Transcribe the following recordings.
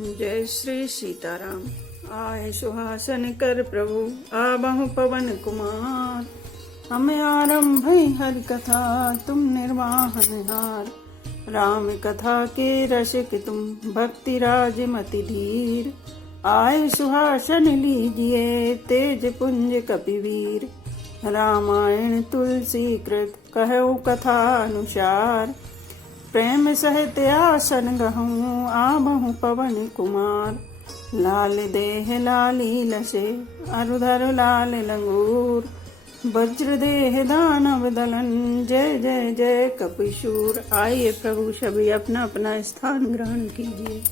जय श्री सीताराम। आए सुहासन कर प्रभु आबहु पवन कुमार। हमें आरंभ हरि कथा तुम निर्वाहन हार। राम कथा के रसिक तुम भक्ति राज मति धीर। आए सुहासन लीजिए तेज पुंज कपिवीर। रामायण तुलसी कृत कहु कथा अनुसार। प्रेम सहित आसन गहूँ आबहु पवन कुमार। लाल देह लाली लसे अरुधर लाल लंगूर। वज्र देह दानव दलन जय जय जय कपिशूर। आइए प्रभु सभी अपना अपना स्थान ग्रहण कीजिए।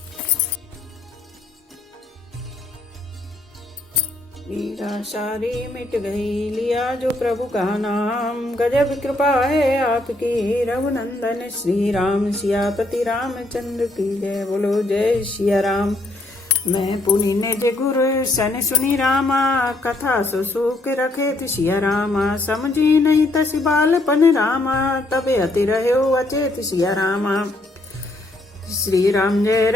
वीरा सारी मिट गई लिया जो प्रभु का नाम। गजब कृपा है आपकी रघुनंदन श्री राम। सियापति रामचंद्र की जय बोलो जय सिया राम। मैं पुनि निज गुरु सन सुनी रामा। कथा सुसुक रखे सिया रामा। समझी नहीं तसी बालपन रामा। तबे अति रहो अचेत सिया रामा। श्री राम जय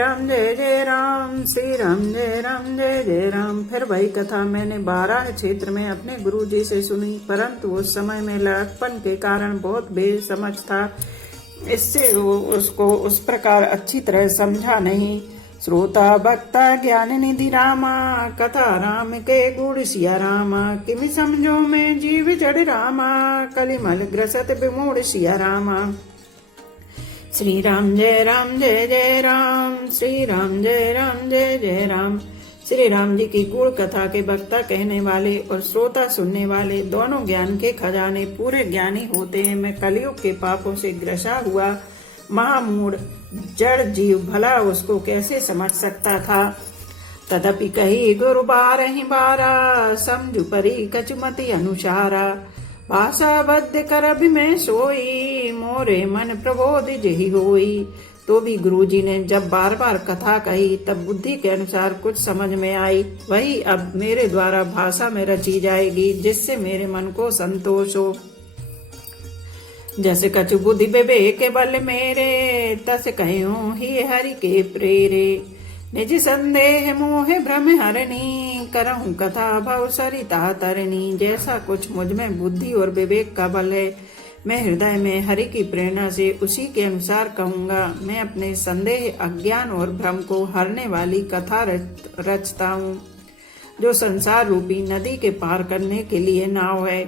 जय राम। श्री राम जय जय राम। फिर वही कथा मैंने 12 क्षेत्र में अपने गुरुजी से सुनी, परंतु उस समय में लड़कपन के कारण बहुत बेसमझ था, इससे वो उसको उस प्रकार अच्छी तरह समझा नहीं। श्रोता भक्ता ज्ञान निधि रामा। कथा राम के गुण सिया रामा। किमि समझो में जीव जड़ रामा। कलिमल ग्रसत विमूढ़ सिया रामा। श्री राम जय जय राम। श्री राम जय जय राम। श्री राम जी की गुण कथा के वक्ता कहने वाले और श्रोता सुनने वाले दोनों ज्ञान के खजाने पूरे ज्ञानी होते हैं। मैं कलयुग के पापों से ग्रसा हुआ महामूढ़ जड़ जीव भला उसको कैसे समझ सकता था। तदपि कही गुरु 12 समझु परी कचुमति अनुसारा। भाषा बद्ध कर अभी मैं सोई मोरे मन प्रबोध जही होई। तो भी गुरुजी ने जब बार बार कथा कही तब बुद्धि के अनुसार कुछ समझ में आई, वही अब मेरे द्वारा भाषा में रची जाएगी, जिससे मेरे मन को संतोष हो। जैसे कछु बुद्धि विवेक बल मेरे तस कहूँ ही हरि के प्रेरे। निज संदेह मोह भ्रम हरणी करहूं कथा भव सरिता तरणी। जैसा कुछ मुझ में बुद्धि और विवेक का बल है, मैं हृदय में हरि की प्रेरणा से उसी के अनुसार कहूँगा। मैं अपने संदेह अज्ञान और भ्रम को हरने वाली कथा रचता हूँ, जो संसार रूपी नदी के पार करने के लिए नाव है।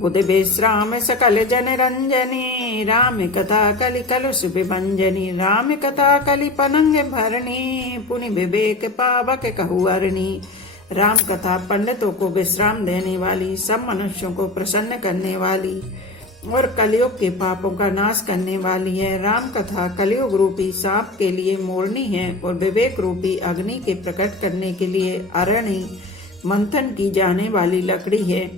बुध विश्राम सकल जन रंजनी। राम कथा कलि कलुष विभंजनी। राम कथा कलि पनंग भरणी पुनि विवेक पावक कहु अरणी। राम कथा पंडितों को विश्राम देने वाली, सब मनुष्यों को प्रसन्न करने वाली और कलयुग के पापों का नाश करने वाली है। राम कथा कलयुग रूपी सांप के लिए मोरनी है और विवेक रूपी अग्नि के प्रकट करने के लिए अरणी मंथन की जाने वाली लकड़ी है।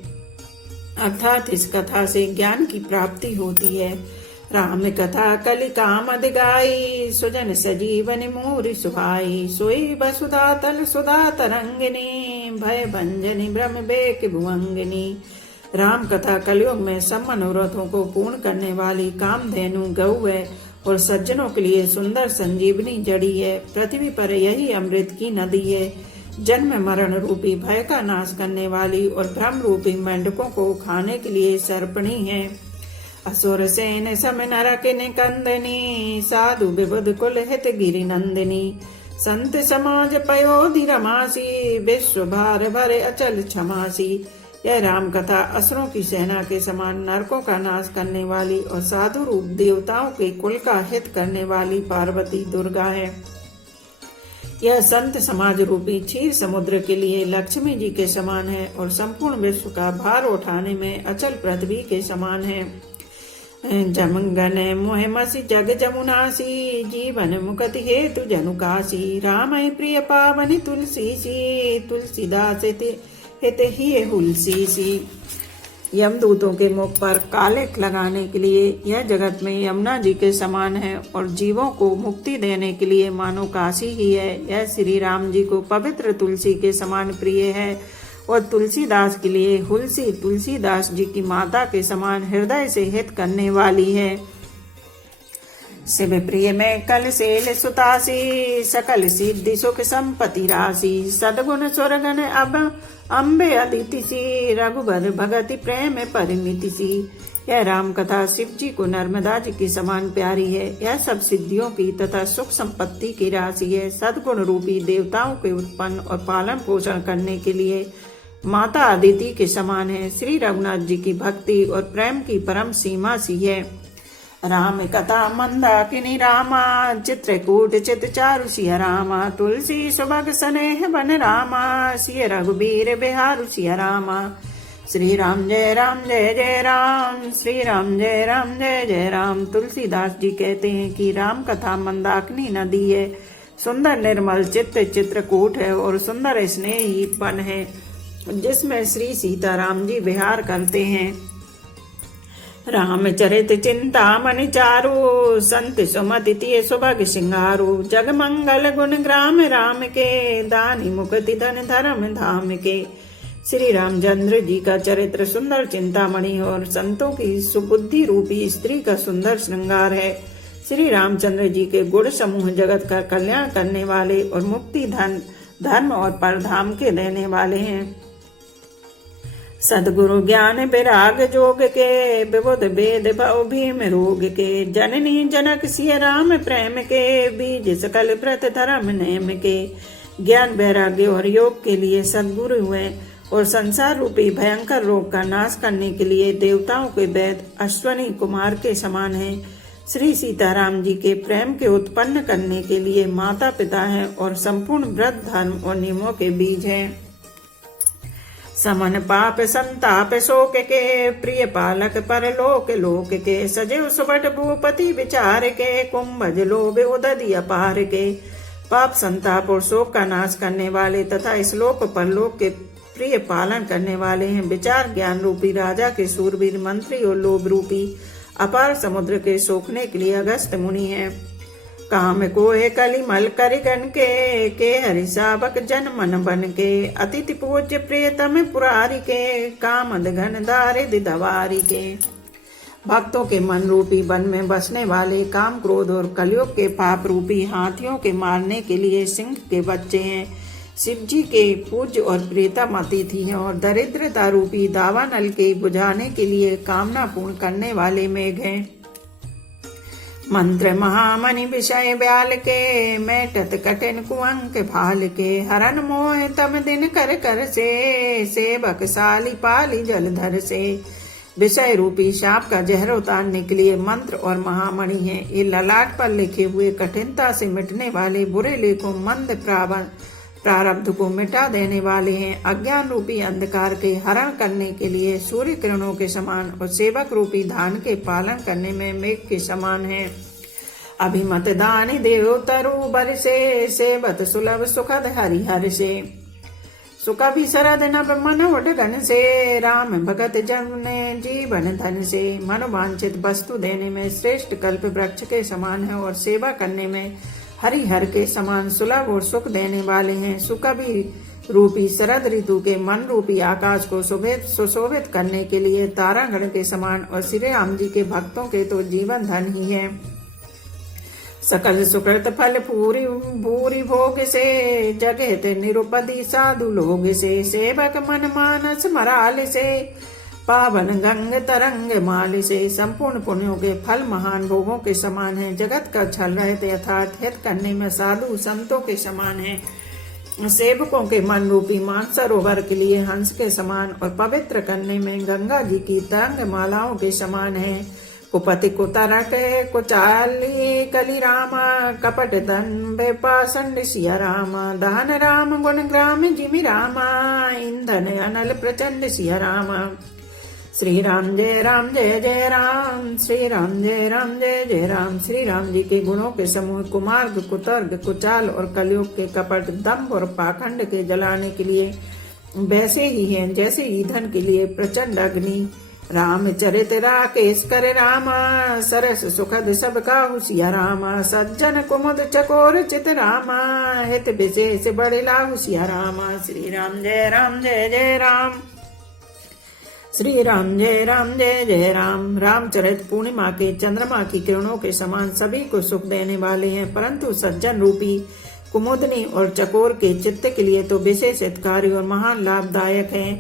अर्थात इस कथा से ज्ञान की प्राप्ति होती है। राम कथा कलि कामद गाई सुजन सजीवन मूरि सुहाई। सोई वसुधा तल सुधा तरंगिनी भय भंजनी ब्रह्म बेक भुवंगिनी। राम कथा कलयुग में सब मनोरथों को पूर्ण करने वाली कामधेनु गौ है और सज्जनों के लिए सुंदर संजीवनी जड़ी है। पृथ्वी पर यही अमृत की नदी है, जन्म मरण रूपी भय का नाश करने वाली और भ्रम रूपी मेंढकों को खाने के लिए सर्पणी है। असुर सेन सम नरक निकंदनी साधु विबुध कुल हित गिरि नंदिनी। संत समाज पयोधि रमासी विश्व भार भरे अचल क्षमासी। यह राम कथा असुरों की सेना के समान नरकों का नाश करने वाली और साधु रूप देवताओं के कुल का हित करने वाली पार्वती दुर्गा है। यह संत समाज रूपी क्षीर समुद्र के लिए लक्ष्मी जी के समान है और संपूर्ण विश्व का भार उठाने में अचल पृथ्वी के समान है। जमंगन मोह मसी जग जमुनासी जीवन मुक्ति हेतु जनुकासी। राम प्रिय पावनी तुलसी सी तुलसीदास हित ही हुलसी सी। यमदूतों के मुख पर कालिक लगाने के लिए यह जगत में यमुना जी के समान है और जीवों को मुक्ति देने के लिए मानो काशी ही है। यह श्री राम जी को पवित्र तुलसी के समान प्रिय है और तुलसीदास के लिए हुलसी तुलसीदास जी की माता के समान हृदय से हित करने वाली है। शिव प्रिय में कल सेल सुतासी, सकल सिद्धि सुख संपत्ति राशि। सदगुण स्वर्गन अब अम्बे अदिति सी, रघुबर भगति प्रेम परिमिति सी। यह राम कथा शिव जी को नर्मदा जी की समान प्यारी है। यह सब सिद्धियों की तथा सुख संपत्ति की राशि है। सदगुण रूपी देवताओं के उत्पन्न और पालन पोषण करने के लिए माता अदिति के समान है। श्री रघुनाथ जी की भक्ति और प्रेम की परम सीमा सी है। राम कथा मंदाकिनी रामा, चित्रकूट चित चारु सिया रामा। तुलसी सुभग स्नेह बन रामा, सिय रघुबीर बिहारु सिया रामा। श्री राम जय जय राम, श्री राम जय जय राम। तुलसीदास जी कहते हैं कि राम कथा मंदाकिनी नदी है, सुंदर निर्मल चित्त चित्रकूट है और सुंदर स्नेहीपन है, जिसमें श्री सीताराम जी विहार करते हैं। रामचरित चिंतामणि चारु, संत सुमति तिय सुभग सिंगारु। जग मंगल गुण ग्राम राम के, दानी मुक्ति धन धर्म धाम के। श्री रामचंद्र जी का चरित्र सुंदर चिंतामणि और संतों की सुबुद्धि रूपी स्त्री का सुंदर श्रृंगार है। श्री रामचंद्र जी के गुण समूह जगत का कल्याण करने वाले और मुक्ति धन धर्म और परधाम के देने वाले हैं। सदगुरु ज्ञान विराग जोग के, विबुध वेद भव भीम रोग के। जननी जनक सिय राम प्रेम के, बीज सकल व्रत धर्म नेम के। ज्ञान वैराग्य और योग के लिए सदगुरु हुए और संसार रूपी भयंकर रोग का नाश करने के लिए देवताओं के वैद अश्वनी कुमार के समान है। श्री सीताराम जी के प्रेम के उत्पन्न करने के लिए माता पिता है और संपूर्ण व्रत धर्म और नियमों के बीज है। समन पाप संताप शोक के, प्रिय पालक परलोक लोक के। सजैव सुबट भूपति विचार के, कुंभज लोभ उदधि अपार के। पाप संताप और शोक का नाश करने वाले तथा इस लोक परलोक के प्रिय पालन करने वाले हैं। विचार ज्ञान रूपी राजा के सूरवीर मंत्री और लोभ रूपी अपार समुद्र के सोखने के लिए अगस्त मुनि है। काम को है कलिमल करिगन के हरि सावक जन मन बन के। अतिथि पूज्य प्रियतम पुरारी के, कामद घन दारिद दवारी के। भक्तों के मन रूपी वन में बसने वाले काम क्रोध और कलयुग के पाप रूपी हाथियों के मारने के लिए सिंह के बच्चे हैं। शिव जी के पूज्य और प्रियतम अतिथि हैं और दरिद्रता रूपी दावानल के बुझाने के लिए कामना पूर्ण करने वाले मेघ हैं। मंत्र महामणि विषय ब्याल के, मैटत कठिन कुअंक भाल के। हरन मोह तम दिन कर कर से, सेवक साली पाली जलधर से। विषय रूपी शाप का जहर उतारने के लिए मंत्र और महामणि है। ये ललाट पर लिखे हुए कठिनता से मिटने वाले बुरे लेखों मंद प्रारब्ध को मिटा देने वाले हैं। अज्ञान रूपी अंधकार के हरण करने के लिए सूर्य किरणों के समान और सेवक रूपी धान के पालन करने में मेघ के समान है। अभिमत दानी देव तरु बर से, सेवत सुलभ सुखद हरिहर से। सुखभि शरद नभ मन उडगन से, राम भगत जन जीवन धन से। मनोवांछित वस्तु देने में श्रेष्ठ कल्प वृक्ष के समान है और सेवा करने में हरिहर के समान सुलभ और सुख देने वाले हैं। सुकभी रूपी शरद ऋतु के मन रूपी आकाश को सुशोभित करने के लिए तारागण के समान और श्री राम जी के भक्तों के तो जीवन धन ही है। सकल सुकृत फल पूरी भूरी भोग से, जगत निरुपदी साधु लोग से। सेवक मन मानस मराल से, पावन गंग तरंग माल से। संपूर्ण पुण्यों के फल महान भोगों के समान है। जगत का छल रहित यथार्थ हित करने में साधु संतों के समान है। सेवकों के मन रूपी मानसरोवर के लिए हंस के समान और पवित्र करने में गंगा जी की तरंग मालाओं के समान है। कुपति कुतरट कुचाली कली रामा, कपट दंभ पाषंड सिया रामा। दहन राम गुण ग्राम जिमि रामा, ईंधन अनल प्रचंड सिया रामा। श्री राम जय जय राम, श्री राम जय जय राम। श्री राम जी के गुणों के समूह कुमार्ग कुतर्ग कुचाल और कलयुग के कपट दंभ और पाखंड के जलाने के लिए वैसे ही हैं जैसे ईंधन के लिए प्रचंड अग्नि। राम चरित राकेश कर रामा, सरस सुखद सबका हुसिया रामा। सज्जन कुमुद चकोर चित रामा, हित विशेष बड़े लाहुसिया रामा। श्री राम जय जय राम। श्री राम जय जय राम। रामचरित पूर्णिमा के चंद्रमा की किरणों के समान सभी को सुख देने वाले हैं, परंतु सज्जन रूपी कुमुदनी और चकोर के चित्त के लिए तो विशेष हितकारी और महान लाभदायक है।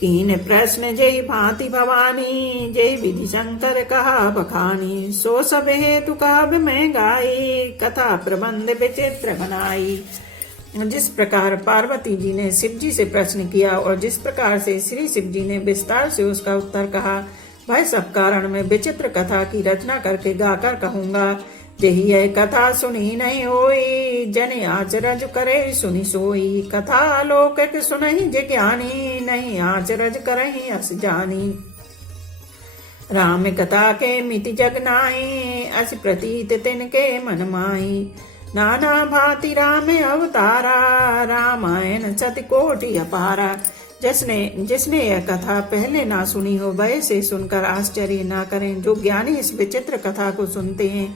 कीन प्रश्न जय भांति भवानी, जय विधि शंकर कहा बखानी। सो सब हेतु काव्य में गाई, कथा प्रबंध विचित्र बनाई। जिस प्रकार पार्वती जी ने शिव जी से प्रश्न किया और जिस प्रकार से श्री शिव जी ने विस्तार से उसका उत्तर कहा, वह सब कारण में विचित्र कथा की रचना करके गाकर कहूंगा। यही यह कथा सुनी नहीं होई, जन आचरज करे सुनी सोई। कथा अलौकिक सुनहि जिज्ञानी, नहीं आचरज करहि अस जानी। राम कथा के मिति जगनाई, अस प्रतीत तिनके मन माई। नाना भांति राम अवतारा, रामायण सत कोटि अपारा। जिसने यह कथा पहले ना सुनी हो, वह से सुनकर आश्चर्य ना करें। जो ज्ञानी इस विचित्र कथा को सुनते हैं,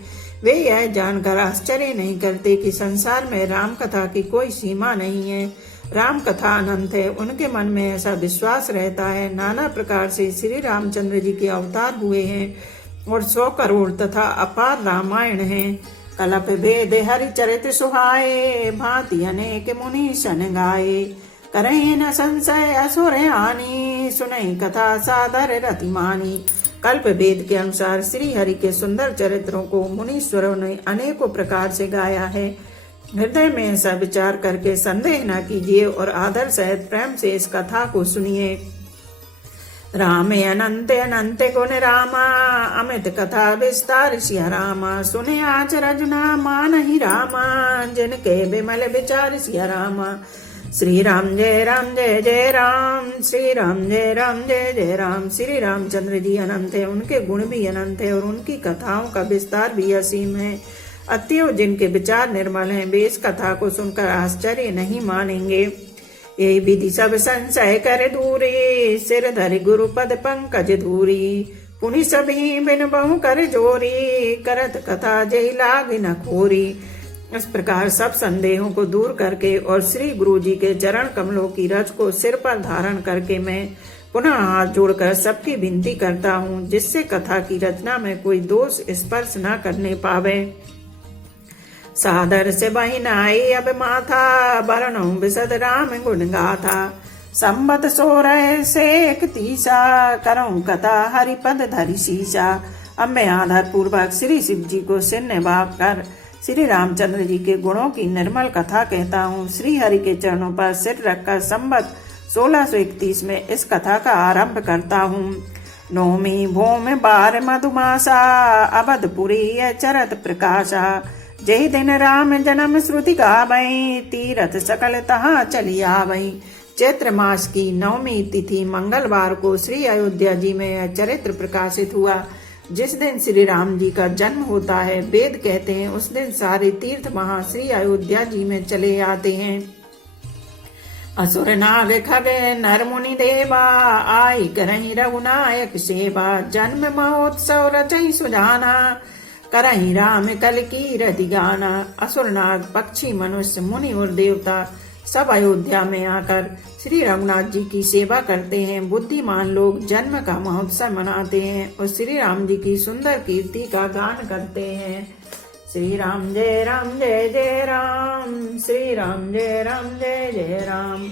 वे यह जानकर आश्चर्य नहीं करते कि संसार में राम कथा की कोई सीमा नहीं है। राम कथा अनंत है, उनके मन में ऐसा विश्वास रहता है। नाना प्रकार से श्री रामचंद्र जी के अवतार हुए हैं और 100 करोड़ तथा अपार रामायण है। कलप भेद हरिचरित सुहाए, भांति अनेक मुनि सन गाए। करहि न संशय असुर हानि, सुनहि कथा सादर रतिमानी। कल्प वेद के अनुसार श्री हरि के सुंदर चरित्रों को मुनीश्वरों ने अनेकों प्रकार से गाया है। हृदय में ऐसा विचार करके संदेह न कीजिए और आदर सहित प्रेम से इस कथा को सुनिए। राम अनंत अनंत गुण रामा, अमित कथा विस्तार सिया रामा। सुने आज रजना मान ही रामा, जिनके विमल विचार सिया रामा। श्री राम जय जय राम। श्री राम जय जय राम। श्री रामचंद्र जी अनंत है, उनके गुण भी अनंत है और उनकी कथाओं का विस्तार भी असीम है। अतएव जिनके विचार निर्मल हैं, वे इस कथा को सुनकर आश्चर्य नहीं मानेंगे। यही विधि सब संशय कर दूरी, सिर धरि गुरु पद पंकज धूरी। पुनि सभी बिन बहु कर जोरी, करत कथा जय लाग न खोरी। इस प्रकार सब संदेहों को दूर करके और श्री गुरु जी के चरण कमलों की रज को सिर पर धारण करके मैं पुनः हाथ जोड़कर सबकी विनती करता हूँ, जिससे कथा की रचना में कोई दोष स्पर्श न करने पावे। सादर से बहिनाई अब माथा, बरनो विशद राम गुण गाथा। संबत 16 से 31, करऊं कथा हरिपद धरि शीशा। अब मैं आधार पूर्वक श्री शिव जी को सिर निभा कर श्री रामचंद्र जी के गुणों की निर्मल कथा कहता हूँ। श्री हरि के चरणों पर सिर रखकर संबत 1631 में इस कथा का आरंभ करता हूँ। नौमी भौम बार मधुमासा, अवधपुरी चरत प्रकाशा। जय दिन राम जन्म श्रुति गावई, तीरथ सकल तहाँ चली आवई। चैत्र मास की 9वीं तिथि मंगलवार को श्री अयोध्या जी में यह चरित्र प्रकाशित हुआ। जिस दिन श्री राम जी का जन्म होता है, वेद कहते हैं उस दिन सारे तीर्थ महा श्री अयोध्या जी में चले आते हैं। असुर नाग खगे नर मुनि देवा, आई करहि रघुनायक सेवा। जन्म महोत्सव रचई सुजाना, करहि राम कल की रति गाना। असुर नाग पक्षी मनुष्य मुनि और देवता सब अयोध्या में आकर श्री रघुनाथ जी की सेवा करते हैं। बुद्धिमान लोग जन्म का महोत्सव मनाते हैं और श्री राम जी की सुंदर कीर्ति का गान करते हैं। श्री राम जय जय राम। श्री राम जय जय राम।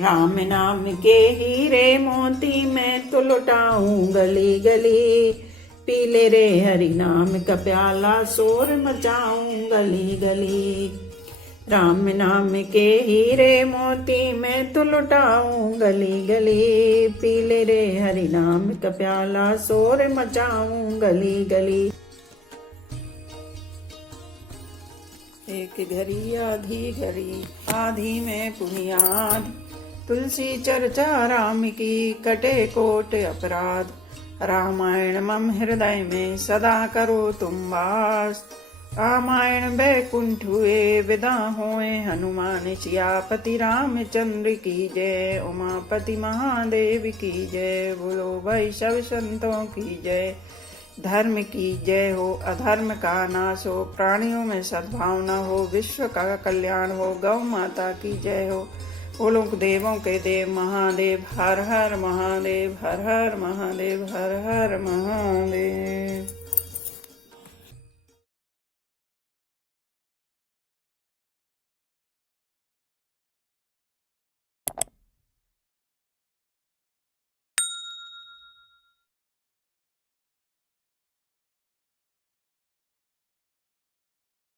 राम नाम के हीरे मोती मैं तो लुटाऊं गली गली, पीले रे हरि नाम का प्याला शोर मचाऊं गली गली। राम नाम के हीरे मोती मैं तो लुटाऊं गली गली, पीले रे हरि नाम का प्याला शोर मचाऊं गली गली। एक घड़ी आधी में पुनियाद, तुलसी चर्चा राम की कटे कोट अपराध। रामायण मम हृदय में सदा करो तुम वास, रामायण बैकुंठ हुए विदा होए हनुमान। सियापति रामचंद्र की जय, उमापति महादेव की जय। बोलो भाई सब संतों की जय। धर्म की जय हो, अधर्म का नाश हो, प्राणियों में सद्भावना हो, विश्व का कल्याण हो। गौ माता की जय हो, उलूक देवों के देव महादेव, हर हर महादेव, हर हर महादेव, हर हर महादेव।